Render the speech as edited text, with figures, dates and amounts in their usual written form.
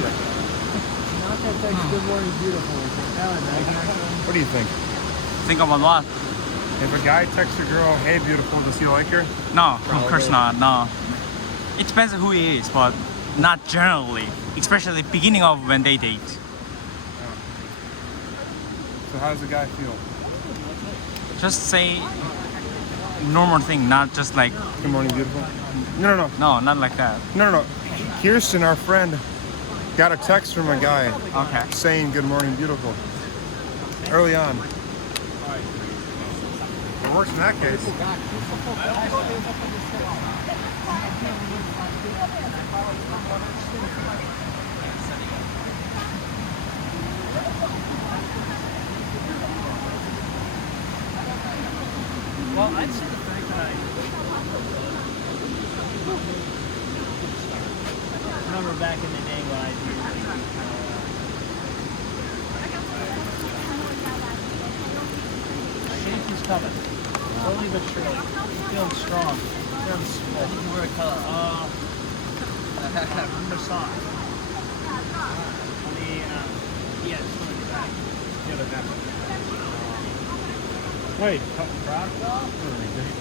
you. Not that text, good morning, beautiful. What do you think? Think about what? If a guy texts a girl, hey beautiful, does he like her? No, of course not. No. It depends on who he is, but not generally. Especially beginning of when they date. So how does a guy feel? Just say normal thing, not just like Good morning, beautiful. No. no, not like that. No. Kirsten, our friend, got a text from a guy Okay. saying good morning, beautiful. Early on. It works in that case. Well, I'd say the fact that I remember back in the day when I do change is coming. Slowly but surely. Feeling strong. Feeling small. You wear a color. Remember socks. Yeah, it's going to be back. The other half. Wait, crop off or ridiculous?